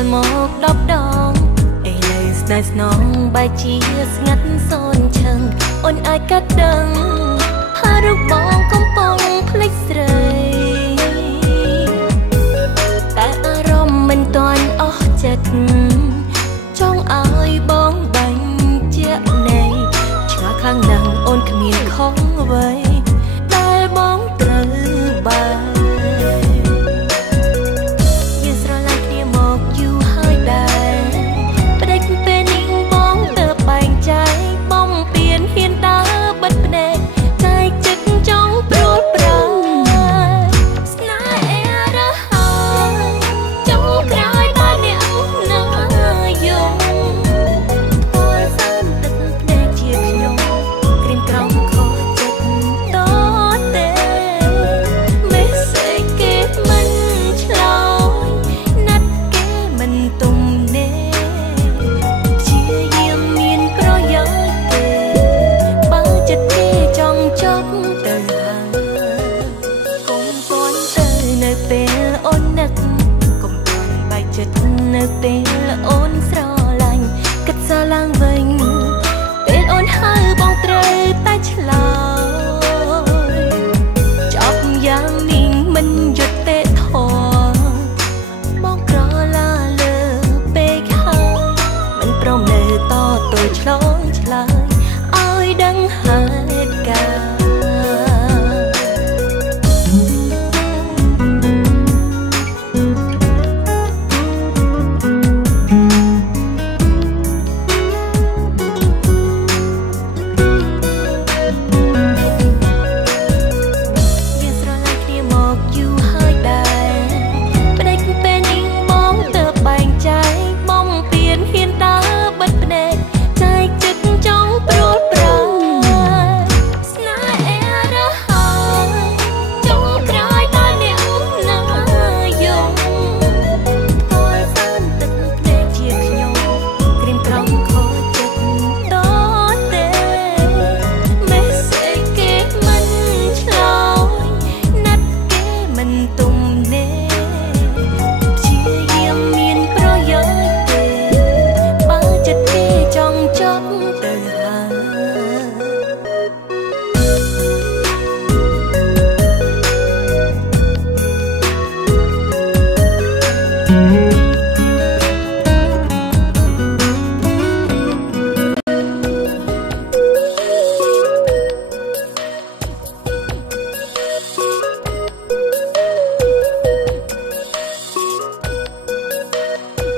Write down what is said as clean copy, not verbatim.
ល់មក10 ដងអេលេស្នេហ៍ស្នងបែកជាស្ងាត់សូនឈឹងអូនអាចកាត់ដឹងថារូបបងកំពុងភ្លេចស្រីតែអារម្មណ៍មិនទាន់អស់ចិត្តចង់ឲ្យបងបាញ់ជានៃឆ្ងល់ខ្លាំងណាស់អូនគ្មានខុសអ្វីដែលបងត្រូវបានយើងស្រឡាញ់គ្នាមកយូរហើយដែរផ្ដេចពេលនេះបងទៅបែងចែកបំពេញហ៊ានដើរបិទភ្នែកចែកចិត្តចង់ព្រួតប្រាស្នេហ៍រហើយចង់ក្រោយបានអ្នកណាយំពលសានទឹកភ្នែកជាខ្ញុំក្រៀមក្រំខោចិត្តតទេមេសេចគេមិនឆ្លើយណាត់គេមិនទំនេរព្យាយាមមានប្រយោជន៍ទេបើចិត្តគេចង់ចប់ទៅហើយកុំទាន់ទៅនៅពេលអូននឹកកុំទាន់បែកចិត្តនៅពេលអូនស្រឡាញ់គិតសារឡើងវិញពេលអូនហៅបងត្រូវ